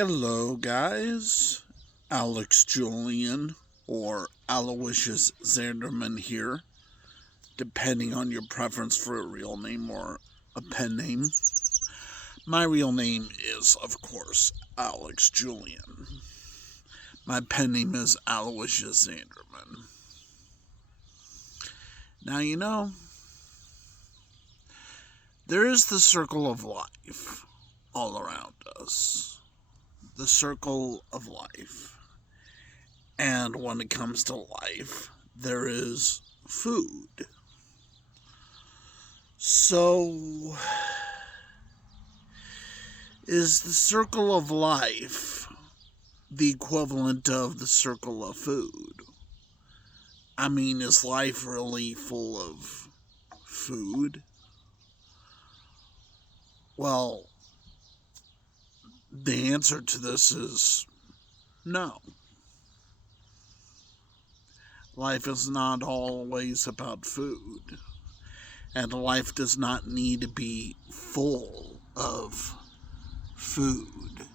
Hello, guys. Alex Julian or Aloysius Zanderman here, depending on your preference for a real name or a pen name. My real name is, of course, Alex Julian. My pen name is Aloysius Zanderman. Now, there is the circle of life all around us. The circle of life. And when it comes to life, there is food. So, is the circle of life the equivalent of the circle of food? I mean, is life really full of food? Well, the answer to this is no. Life is not always about food. And life does not need to be full of food.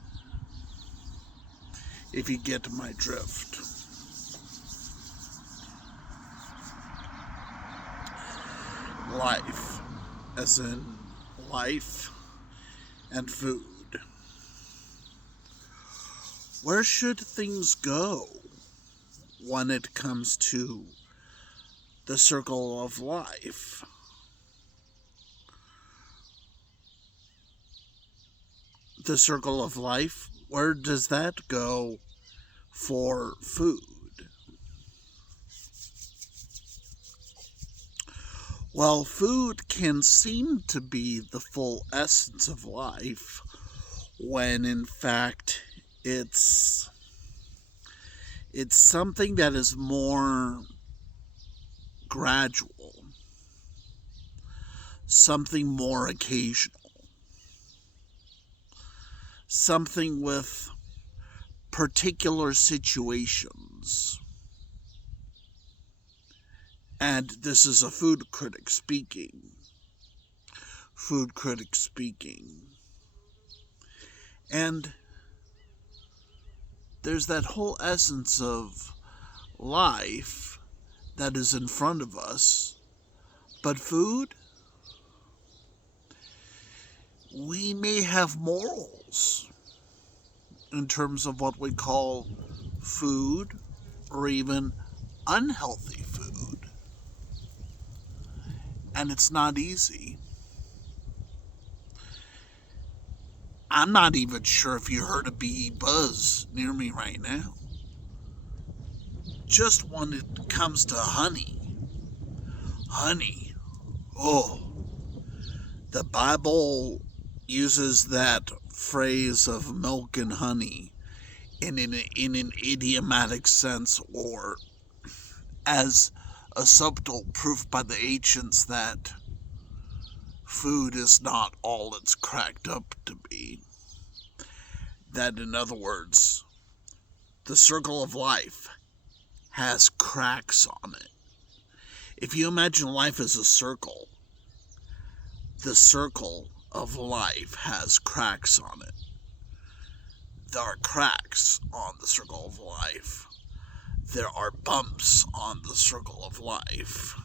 If you get my drift. Life, as in life and food. Where should things go when it comes to the circle of life? The circle of life, where does that go for food? Well, food can seem to be the full essence of life when in fact it's something that is more gradual, something more occasional, something with particular situations. And this is a food critic speaking. Food critic speaking. And there's that whole essence of life that is in front of us. But food? We may have morals in terms of what we call food or even unhealthy food. And it's not easy. I'm not even sure if you heard a bee buzz near me right now. Just when it comes to honey. Honey. Oh. The Bible uses that phrase of milk and honey in an idiomatic sense, or as a subtle proof by the ancients that food is not all it's cracked up to be. That, in other words, the circle of life has cracks on it. If you imagine life as a circle, the circle of life has cracks on it. There are cracks on the circle of life. There are bumps on the circle of life.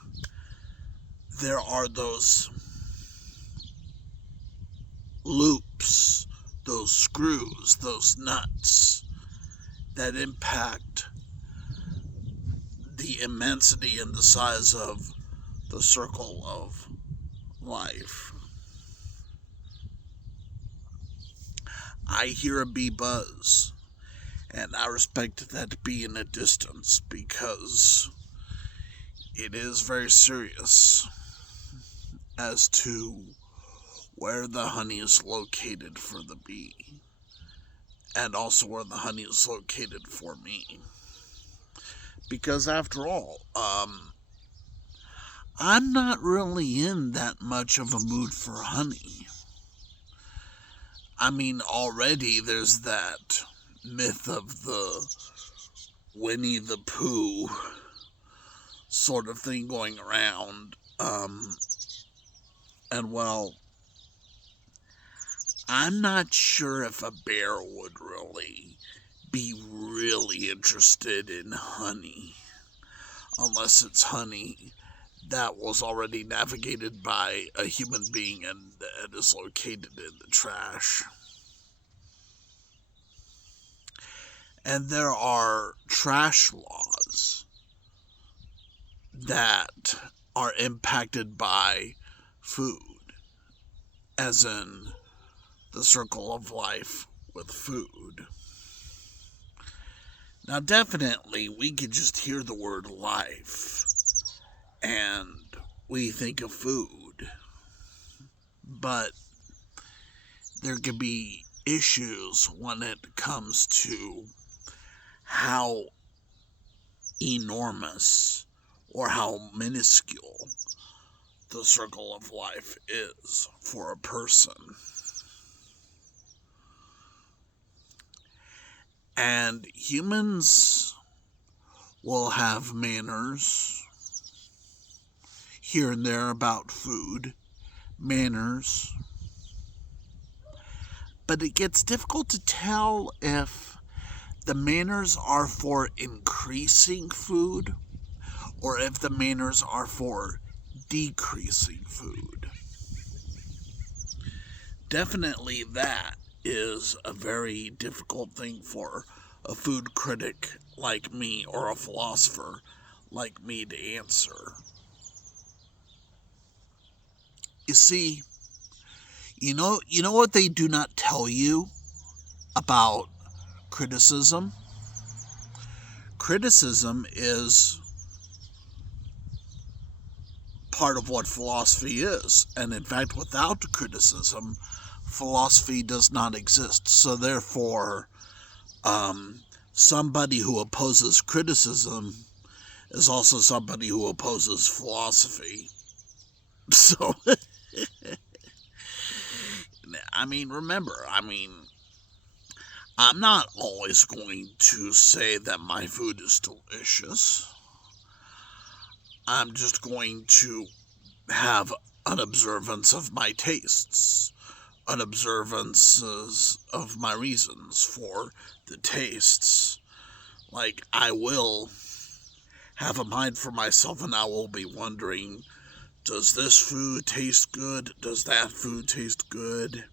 There are those loops, those screws, those nuts that impact the immensity and the size of the circle of life. I hear a bee buzz, and I respect that bee in a distance because it is very serious as to where the honey is located for the bee, and also where the honey is located for me. Because after all, I'm not really in that much of a mood for honey. I mean, already there's that myth of the Winnie the Pooh sort of thing going around. And well, I'm not sure if a bear would be really interested in honey, unless it's honey that was already navigated by a human being and is located in the trash. And there are trash laws that are impacted by food, as in the circle of life with food. Now, definitely, we could just hear the word life and we think of food, but there could be issues when it comes to how enormous or how minuscule the circle of life is for a person. And humans will have manners here and there about food, manners. But it gets difficult to tell if the manners are for increasing food or if the manners are for decreasing food. Definitely that is a very difficult thing for a food critic like me or a philosopher like me to answer. You see, you know what they do not tell you about criticism? Criticism is part of what philosophy is, and in fact, without criticism, philosophy does not exist. So therefore, somebody who opposes criticism is also somebody who opposes philosophy. So, remember, I'm not always going to say that my food is delicious. I'm just going to have an observance of my tastes, an observance of my reasons for the tastes. Like, I will have a mind for myself and I will be wondering, does this food taste good? Does that food taste good?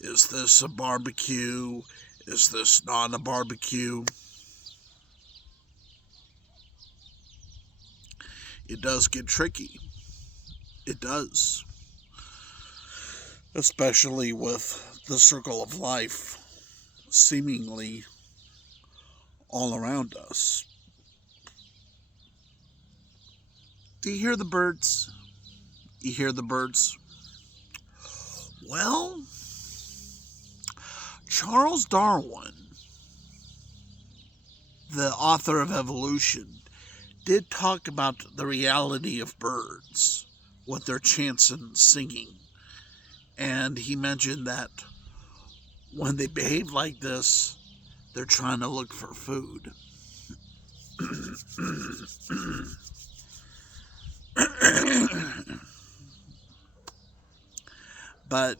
Is this a barbecue? Is this not a barbecue? It does get tricky. It does. Especially with the circle of life seemingly all around us. Do you hear the birds? You hear the birds? Well, Charles Darwin, the author of Evolution, did talk about the reality of birds with their chants and singing. And he mentioned that when they behave like this, they're trying to look for food. But,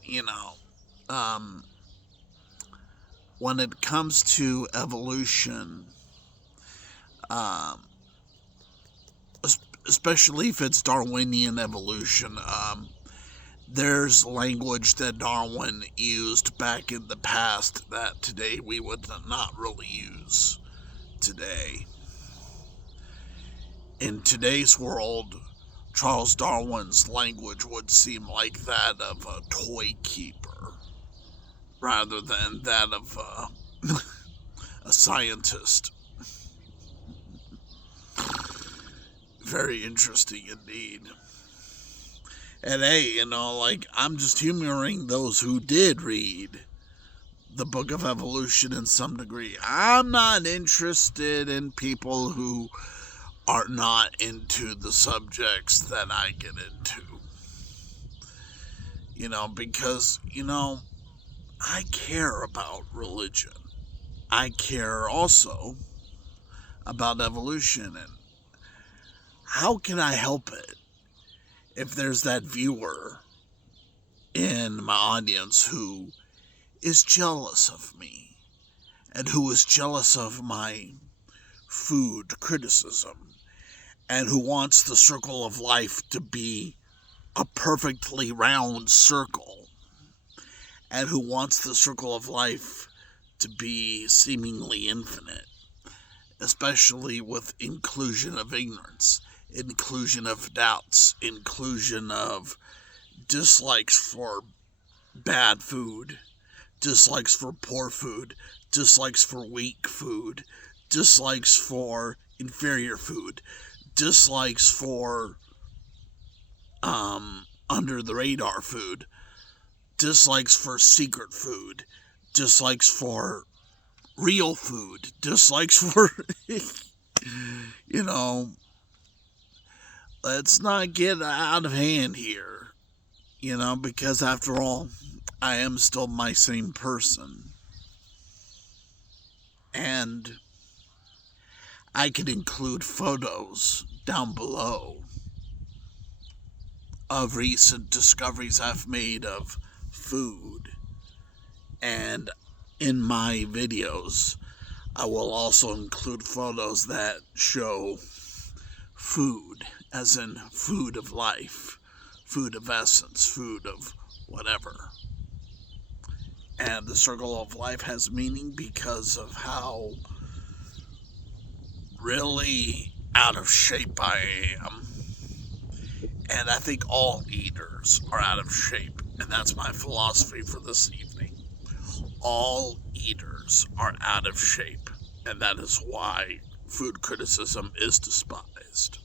when it comes to evolution, especially if it's Darwinian evolution, there's language that Darwin used back in the past that today we would not really use today. In today's world, Charles Darwin's language would seem like that of a toy keeper rather than that of a scientist. Very interesting indeed. And hey, I'm just humoring those who did read the Book of Evolution in some degree. I'm not interested in people who are not into the subjects that I get into. Because, I care about religion. I care also about evolution, and how can I help it if there's that viewer in my audience who is jealous of me and who is jealous of my food criticism and who wants the circle of life to be a perfectly round circle and who wants the circle of life to be seemingly infinite, especially with inclusion of ignorance, inclusion of doubts, inclusion of dislikes for bad food, dislikes for poor food, dislikes for weak food, dislikes for inferior food, dislikes for under the radar food, dislikes for secret food, dislikes for real food, dislikes for, you know, let's not get out of hand here, because after all, I am still my same person. And I could include photos down below of recent discoveries I've made of food. And in my videos, I will also include photos that show food, as in food of life, food of essence, food of whatever. And the circle of life has meaning because of how really out of shape I am. And I think all eaters are out of shape. And that's my philosophy for this evening. All eaters are out of shape. And that is why food criticism is despised.